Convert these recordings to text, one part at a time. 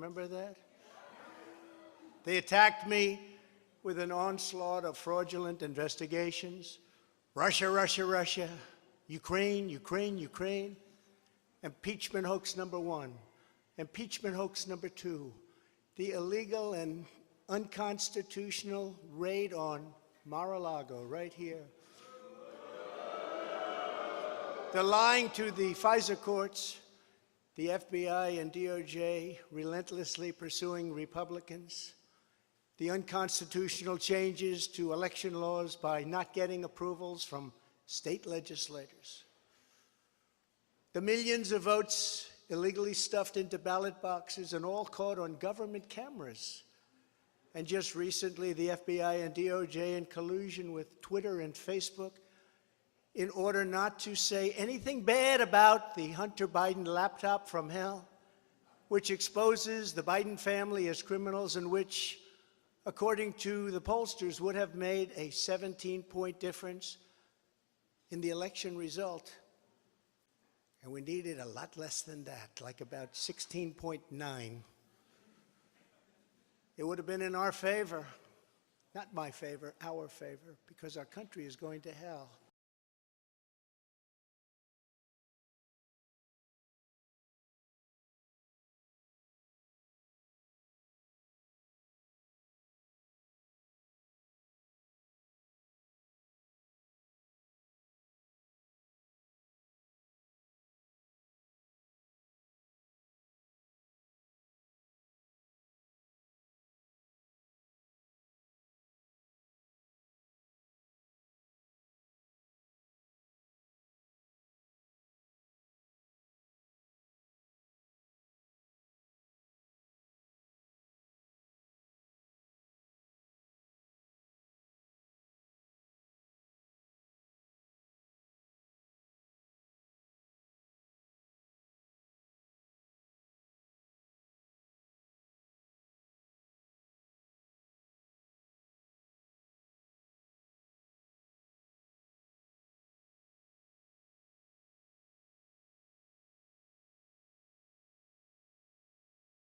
Remember that? They attacked me with an onslaught of fraudulent investigations. Russia, Russia, Russia. Ukraine, Ukraine, Ukraine. Impeachment hoax number 1. Impeachment hoax number 2. The illegal and unconstitutional raid on Mar-a-Lago, right here. The lying to the FISA courts, the FBI and DOJ relentlessly pursuing Republicans, the unconstitutional changes to election laws by not getting approvals from state legislators, the millions of votes illegally stuffed into ballot boxes and all caught on government cameras. And just recently, the FBI and DOJ, in collusion with Twitter and Facebook, in order not to say anything bad about the Hunter Biden laptop from hell, which exposes the Biden family as criminals and which, according to the pollsters, would have made a 17-point difference in the election result. And we needed a lot less than that, like about 16.9. It would have been in our favor, not my favor, our favor, because our country is going to hell.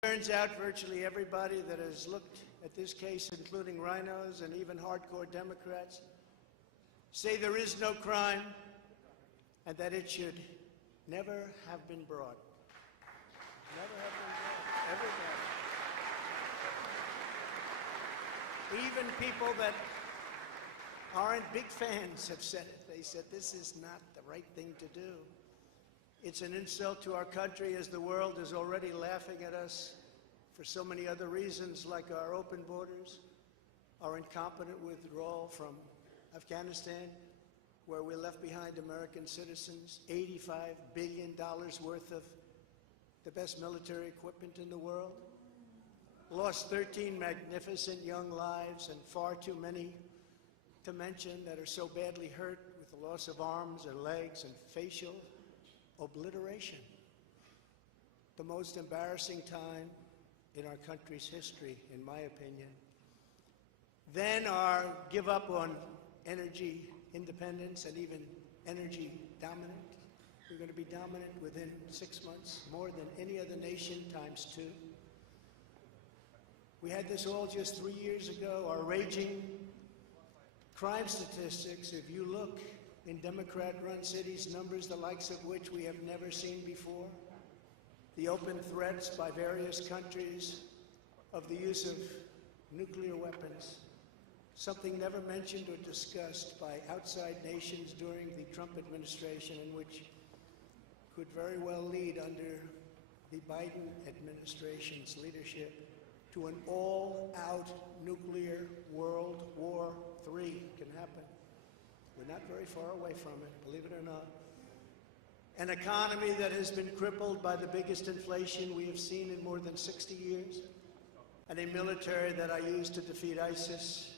Turns out virtually everybody that has looked at this case, including rhinos and even hardcore Democrats, say there is no crime and that it should never have been brought. Never have been brought. Everybody. Even people that aren't big fans have said it. They said this is not the right thing to do. It's an insult to our country, as the world is already laughing at us for so many other reasons, like our open borders, our incompetent withdrawal from Afghanistan, where we left behind American citizens, $85 billion worth of the best military equipment in the world, lost 13 magnificent young lives, and far too many to mention that are so badly hurt with the loss of arms and legs and facial obliteration. The most embarrassing time in our country's history, in my opinion. Then our give up on energy independence and even energy dominant. We're going to be dominant within 6 months, more than any other nation, ×2. We had this all just 3 years ago. Our raging crime statistics, if you look in Democrat-run cities, numbers the likes of which we have never seen before. The open threats by various countries of the use of nuclear weapons, something never mentioned or discussed by outside nations during the Trump administration, and which could very well lead under the Biden administration's leadership to an all-out nuclear World War III. Can happen. We're not very far away from it, believe it or not. An economy that has been crippled by the biggest inflation we have seen in more than 60 years, and a military that I used to defeat ISIS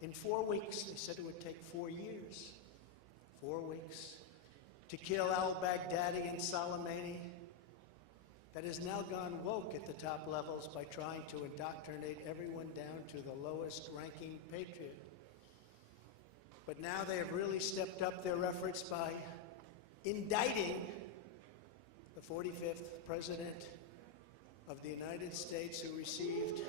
in 4 weeks. They said it would take 4 years. 4 weeks. To kill al-Baghdadi and Soleimani, that has now gone woke at the top levels by trying to indoctrinate everyone down to the lowest ranking patriot. But now they have really stepped up their efforts by indicting the 45th president of the United States who received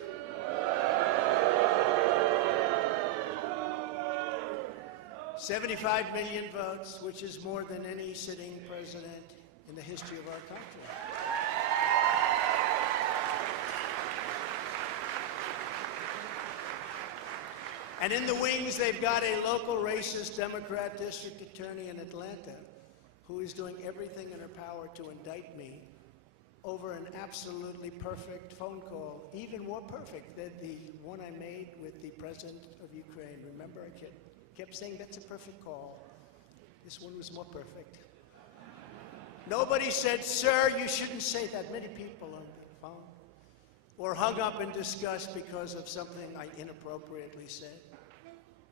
75 million votes, which is more than any sitting president in the history of our country. And in the wings, they've got a local racist Democrat district attorney in Atlanta who is doing everything in her power to indict me over an absolutely perfect phone call, even more perfect than the one I made with the president of Ukraine. Remember, I kept saying that's a perfect call. This one was more perfect. Nobody said, "Sir, you shouldn't say that." Many people on the phone. Or hung up in disgust because of something I inappropriately said.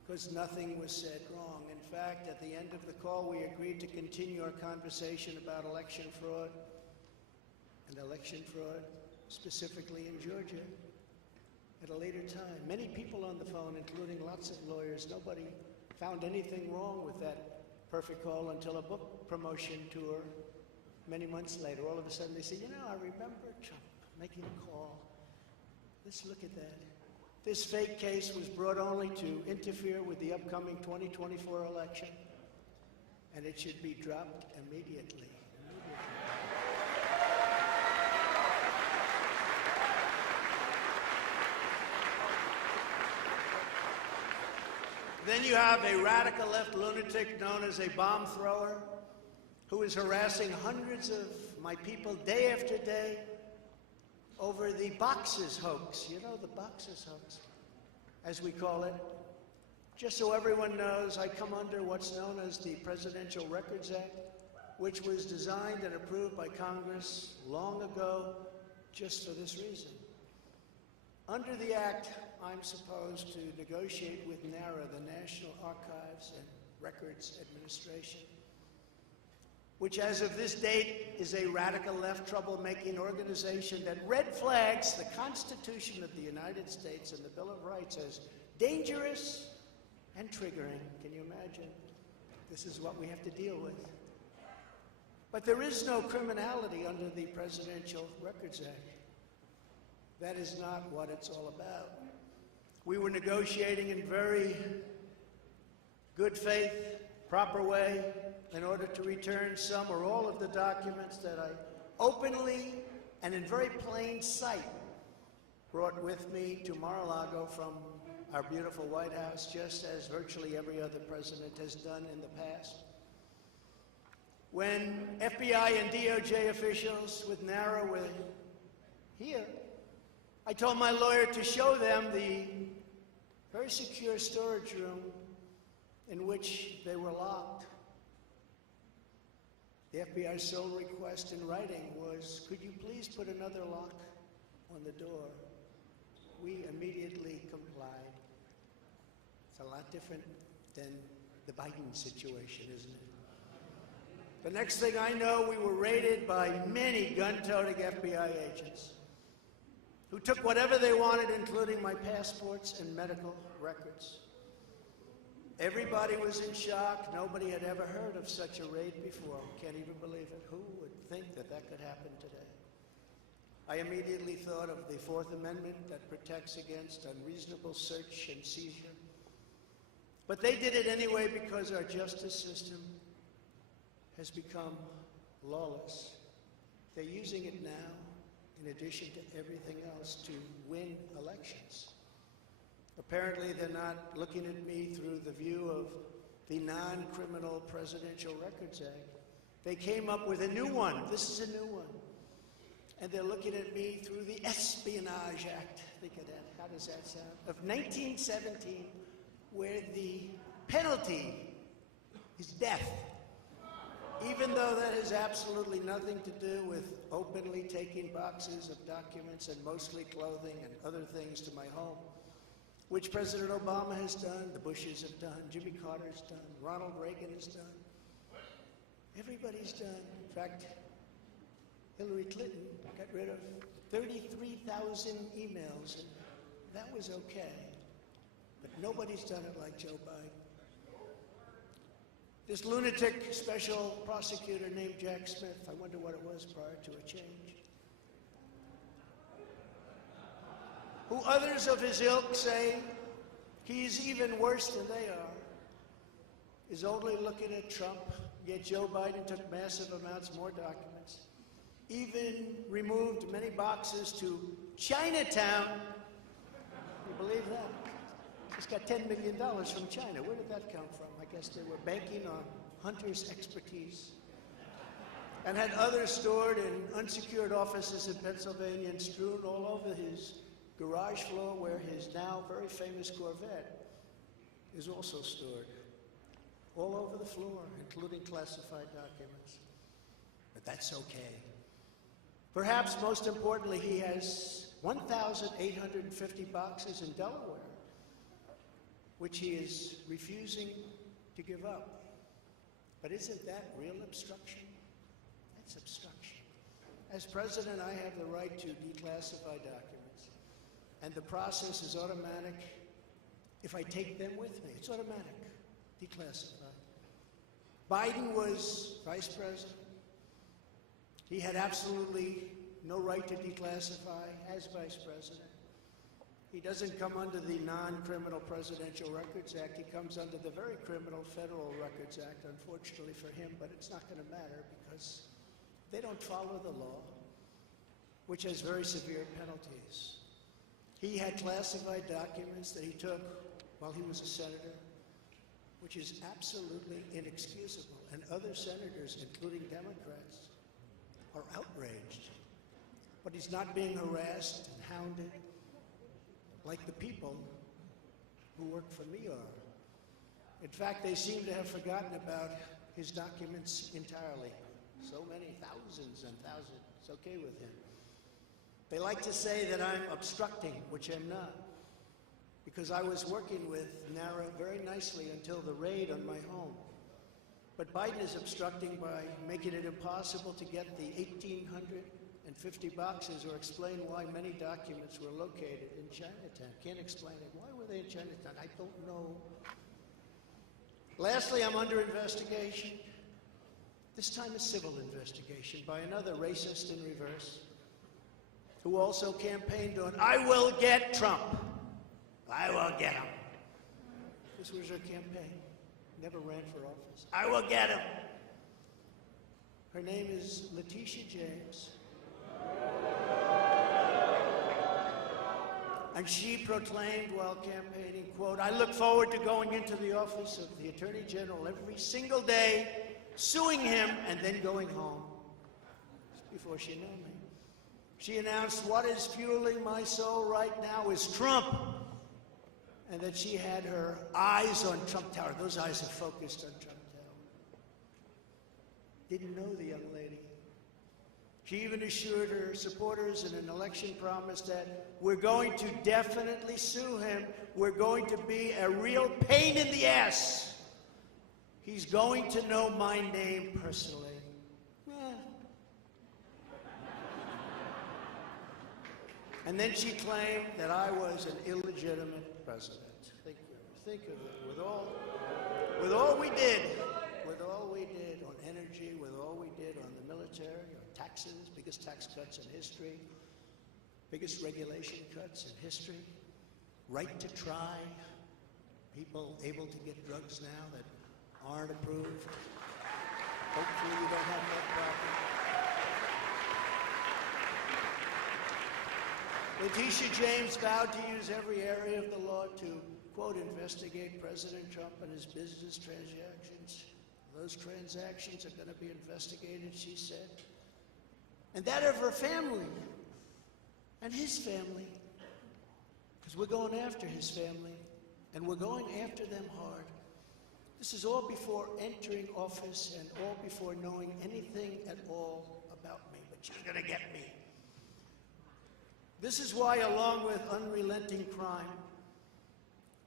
Because nothing was said wrong. In fact, at the end of the call, we agreed to continue our conversation about election fraud, and election fraud specifically in Georgia, at a later time. Many people on the phone, including lots of lawyers, nobody found anything wrong with that perfect call until a book promotion tour many months later. All of a sudden they say, "You know, I remember Trump making a call. Let's look at that." This fake case was brought only to interfere with the upcoming 2024 election, and it should be dropped immediately. Then you have a radical left lunatic known as a bomb thrower who is harassing hundreds of my people day after day over the boxes hoax. You know, the boxes hoax, as we call it. Just so everyone knows, I come under what's known as the Presidential Records Act, which was designed and approved by Congress long ago just for this reason. Under the act, I'm supposed to negotiate with NARA, the National Archives and Records Administration, which as of this date is a radical left troublemaking organization that red flags the Constitution of the United States and the Bill of Rights as dangerous and triggering. Can you imagine? This is what we have to deal with. But there is no criminality under the Presidential Records Act. That is not what it's all about. We were negotiating in very good faith, proper way, in order to return some or all of the documents that I openly and in very plain sight brought with me to Mar-a-Lago from our beautiful White House, just as virtually every other president has done in the past. When FBI and DOJ officials with NARA were here, I told my lawyer to show them the very secure storage room in which they were locked. The FBI's sole request in writing was, "Could you please put another lock on the door?" We immediately complied. It's a lot different than the Biden situation, isn't it? The next thing I know, we were raided by many gun-toting FBI agents who took whatever they wanted, including my passports and medical records. Everybody was in shock. Nobody had ever heard of such a raid before. Can't even believe it. Who would think that that could happen today? I immediately thought of the Fourth Amendment that protects against unreasonable search and seizure. But they did it anyway because our justice system has become lawless. They're using it now, in addition to everything else, to win elections. Apparently, they're not looking at me through the view of the Non-Criminal Presidential Records Act. They came up with a new one. This is a new one. And they're looking at me through the Espionage Act. Think of that. How does that sound? Of 1917, where the penalty is death. Even though that has absolutely nothing to do with openly taking boxes of documents and mostly clothing and other things to my home, which President Obama has done, the Bushes have done, Jimmy Carter's done, Ronald Reagan has done. Everybody's done. In fact, Hillary Clinton got rid of 33,000 emails, and that was okay. But nobody's done it like Joe Biden. This lunatic special prosecutor named Jack Smith, I wonder what it was prior to a change. who others of his ilk say he's even worse than they are, is only looking at Trump, yet Joe Biden took massive amounts more documents, even removed many boxes to Chinatown. You believe that? He's got $10 million from China. Where did that come from? I guess they were banking on Hunter's expertise. And had others stored in unsecured offices in Pennsylvania and strewn all over his garage floor where his now very famous Corvette is also stored. All over the floor, including classified documents. But that's okay. Perhaps most importantly, he has 1,850 boxes in Delaware, which he is refusing to give up. But isn't that real obstruction? That's obstruction. As president, I have the right to declassify documents, and the process is automatic. If I take them with me, it's automatic, declassified. Biden was vice president. He had absolutely no right to declassify as vice president. He doesn't come under the non-criminal Presidential Records Act. He comes under the very criminal Federal Records Act, unfortunately for him, but it's not going to matter because they don't follow the law, which has very severe penalties. He had classified documents that he took while he was a senator, which is absolutely inexcusable. And other senators, including Democrats, are outraged. But he's not being harassed and hounded like the people who work for me are. In fact, they seem to have forgotten about his documents entirely. So many, thousands and thousands. It's okay with him. They like to say that I'm obstructing, which I'm not, because I was working with NARA very nicely until the raid on my home. But Biden is obstructing by making it impossible to get the 1,850 boxes or explain why many documents were located in Chinatown. Can't explain it. Why were they in Chinatown? I don't know. Lastly, I'm under investigation. This time a civil investigation by another racist in reverse, who also campaigned on, I will get Trump. I will get him. This was her campaign. Never ran for office. I will get him. Her name is Letitia James. And she proclaimed while campaigning, quote, I look forward to going into the office of the Attorney General every single day, suing him, and then going home. Just before she knew me. She announced, what is fueling my soul right now is Trump. And that she had her eyes on Trump Tower. Those eyes are focused on Trump Tower. Didn't know the young lady. She even assured her supporters in an election promise that we're going to definitely sue him. We're going to be a real pain in the ass. He's going to know my name personally. And then she claimed that I was an illegitimate president. Think of it. With all we did on energy, with all we did on the military, on taxes, biggest tax cuts in history, biggest regulation cuts in history, right to try, people able to get drugs now that aren't approved. Hopefully you don't have that problem. Letitia James vowed to use every area of the law to, quote, investigate President Trump and his business transactions. Those transactions are going to be investigated, she said. And that of her family and his family. Because we're going after his family, and we're going after them hard. This is all before entering office and all before knowing anything at all about me. But she's going to get me. This is why, along with unrelenting crime,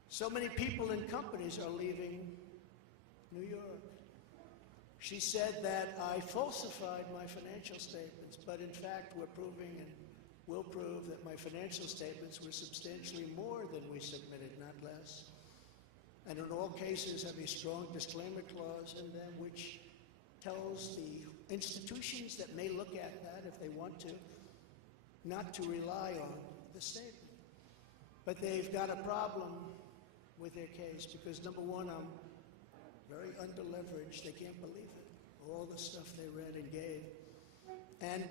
so many people and companies are leaving New York. She said that I falsified my financial statements, but in fact we're proving and will prove that my financial statements were substantially more than we submitted, not less. And in all cases have a strong disclaimer clause in them which tells the institutions that may look at that if they want to, not to rely on the statement. But they've got a problem with their case because, number one, I'm very underleveraged. They can't believe it. All the stuff they read and gave. And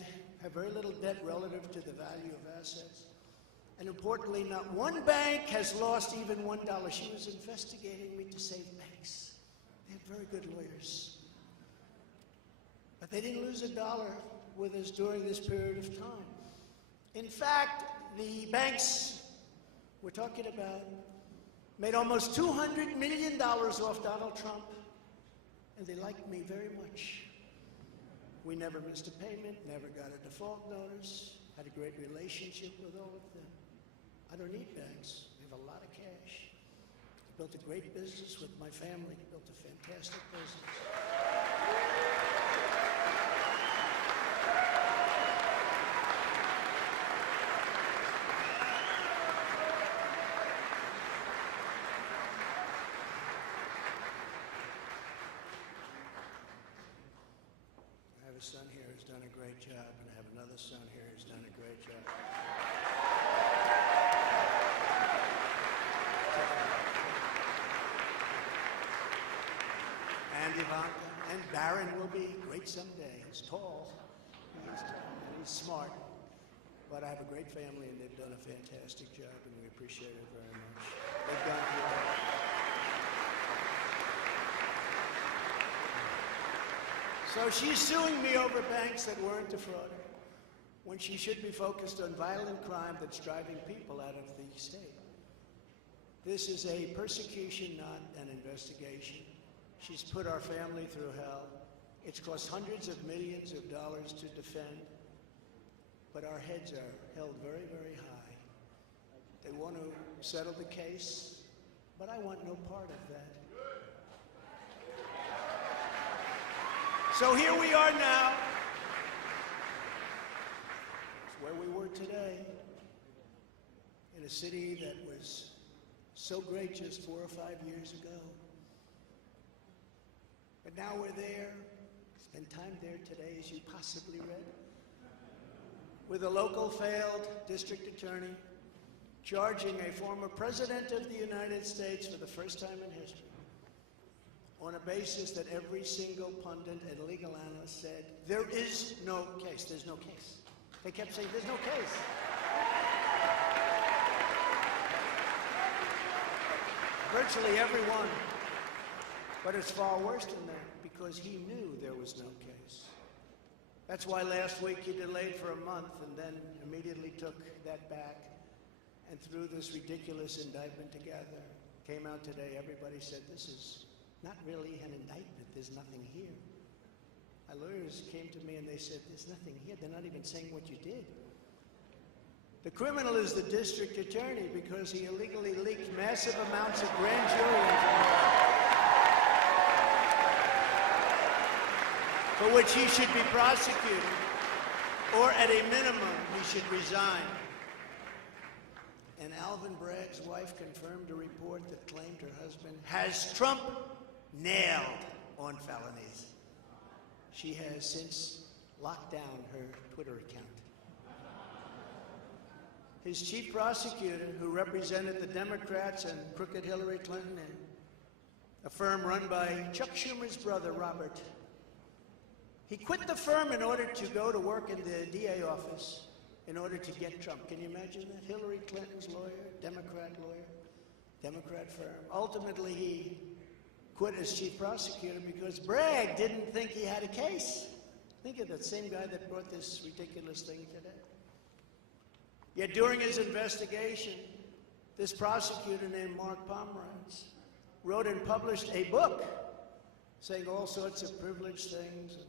have very little debt relative to the value of assets. And importantly, not one bank has lost even $1. She was investigating me to save banks. They have very good lawyers. But they didn't lose $1 with us during this period of time. In fact, the banks we're talking about made almost $200 million off Donald Trump, and they liked me very much. We never missed a payment, never got a default notice, had a great relationship with all of them. I don't need banks. We have a lot of cash. I built a great business with my family, built a fantastic business. I have a son here who's done a great job, and I have another son here who's done a great job. And Ivanka, and Barron will be great someday. He's tall, and he's smart. But I have a great family, and they've done a fantastic job, and we appreciate it very much. They've gone through it. So she's suing me over banks that weren't defrauded, when she should be focused on violent crime that's driving people out of the state. This is a persecution, not an investigation. She's put our family through hell. It's cost hundreds of millions of dollars to defend, but our heads are held very, very high. They want to settle the case, but I want no part of that. So here we are now. It's where we were today, in a city that was so great just 4 or 5 years ago. But now we're there, spend time there today, as you possibly read, with a local failed district attorney charging a former president of the United States for the first time in history on a basis that every single pundit and legal analyst said, there is no case, there's no case. They kept saying, there's no case. Virtually everyone. But it's far worse than that, because he knew there was no case. That's why last week he delayed for a month and then immediately took that back and threw this ridiculous indictment together. Came out today, everybody said, this is not really an indictment, there's nothing here. My lawyers came to me and they said, there's nothing here, they're not even saying what you did. The criminal is the district attorney because he illegally leaked massive amounts of grand jury information, for which he should be prosecuted, or at a minimum, he should resign. And Alvin Bragg's wife confirmed a report that claimed her husband has Trump nailed on felonies. She has since locked down her Twitter account. His chief prosecutor, who represented the Democrats and crooked Hillary Clinton, a firm run by Chuck Schumer's brother, Robert, he quit the firm in order to go to work in the DA office in order to get Trump. Can you imagine that? Hillary Clinton's lawyer, Democrat firm. Ultimately, he quit as chief prosecutor because Bragg didn't think he had a case. Think of that same guy that brought this ridiculous thing today. Yet during his investigation, this prosecutor named Mark Pomerantz wrote and published a book saying all sorts of privileged things, and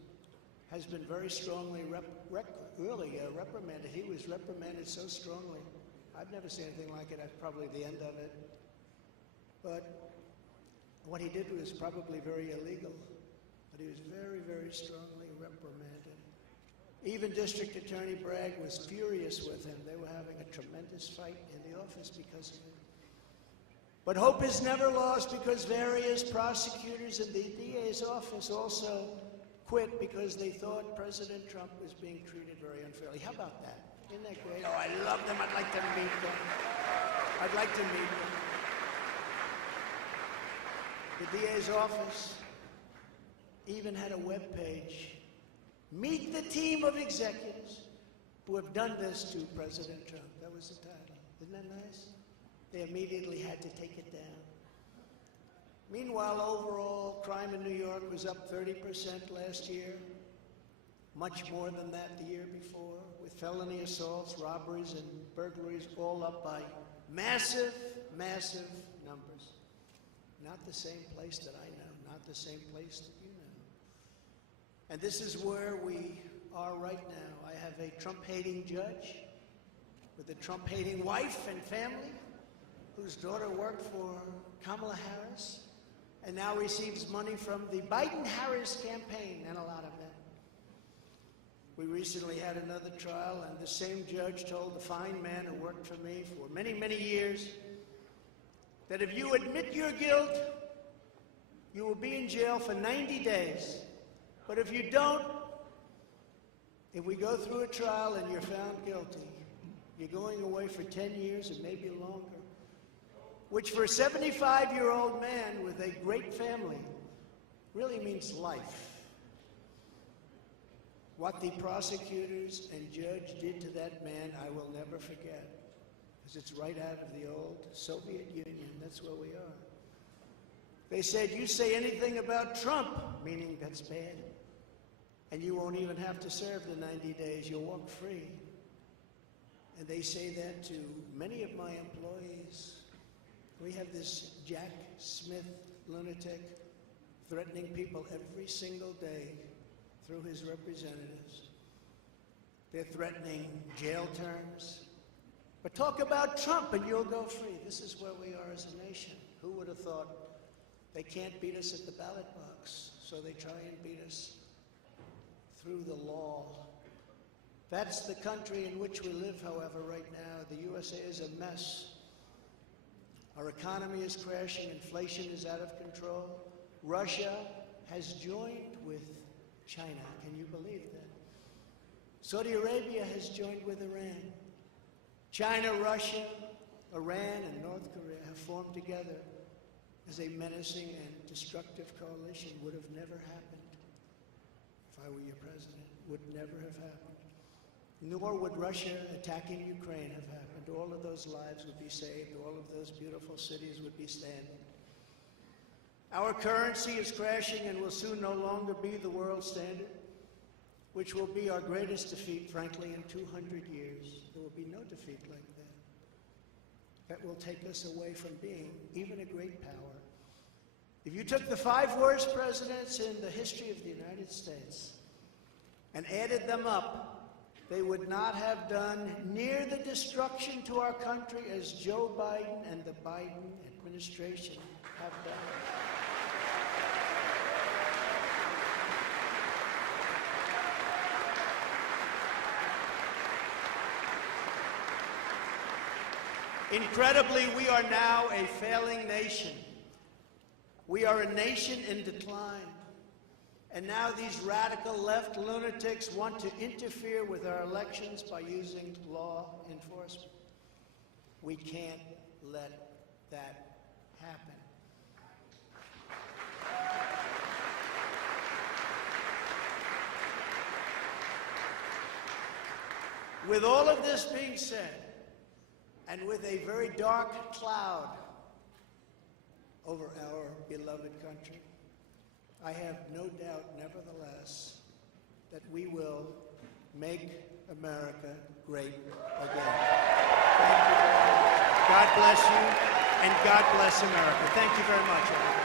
has been very strongly reprimanded. He was reprimanded so strongly. I've never seen anything like it. That's probably the end of it. But what he did was probably very illegal. But he was very, very strongly reprimanded. Even District Attorney Bragg was furious with him. They were having a tremendous fight in the office because of it. But hope is never lost because various prosecutors in the DA's office also quit because they thought President Trump was being treated very unfairly. How about that? Isn't that great? Oh, I love them. I'd like to meet them. I'd like to meet them. The DA's office even had a web page. Meet the team of executives who have done this to President Trump. That was the title. Isn't that nice? They immediately had to take it down. Meanwhile, overall, crime in New York was up 30% last year. Much more than that the year before, with felony assaults, robberies, and burglaries all up by massive, massive numbers. Not the same place that I know, not the same place that you know. And this is where we are right now. I have a Trump-hating judge with a Trump-hating wife and family whose daughter worked for Kamala Harris and now receives money from the Biden-Harris campaign, and a lot of it. We recently had another trial, and the same judge told the fine man who worked for me for many, many years that if you admit your guilt, you will be in jail for 90 days. But if you don't, if we go through a trial and you're found guilty, you're going away for 10 years and maybe longer, which for a 75-year-old man with a great family really means life. What the prosecutors and judge did to that man, I will never forget, because it's right out of the old Soviet Union. That's where we are. They said, you say anything about Trump, meaning that's bad, and you won't even have to serve the 90 days. You'll walk free. And they say that to many of my employees. We have this Jack Smith lunatic threatening people every single day through his representatives. They're threatening jail terms. But talk about Trump and you'll go free. This is where we are as a nation. Who would have thought? They can't beat us at the ballot box, so they try and beat us through the law. That's the country in which we live, however, right now. The USA is a mess. Our economy is crashing, inflation is out of control. Russia has joined with China. Can you believe that? Saudi Arabia has joined with Iran. China, Russia, Iran, and North Korea have formed together as a menacing and destructive coalition. Would have never happened if I were your president. Would never have happened. Nor would Russia attacking Ukraine have happened. All of those lives would be saved. All of those beautiful cities would be standing. Our currency is crashing and will soon no longer be the world standard, which will be our greatest defeat, frankly, in 200 years. There will be no defeat like that. That will take us away from being even a great power. If you took the 5 worst presidents in the history of the United States and added them up, they would not have done near the destruction to our country as Joe Biden and the Biden administration have done. Incredibly, we are now a failing nation. We are a nation in decline. And now these radical left lunatics want to interfere with our elections by using law enforcement. We can't let that happen. With all of this being said, and with a very dark cloud over our beloved country, I have no doubt, nevertheless, that we will make America great again. Thank you very much. God bless you, and God bless America. Thank you very much.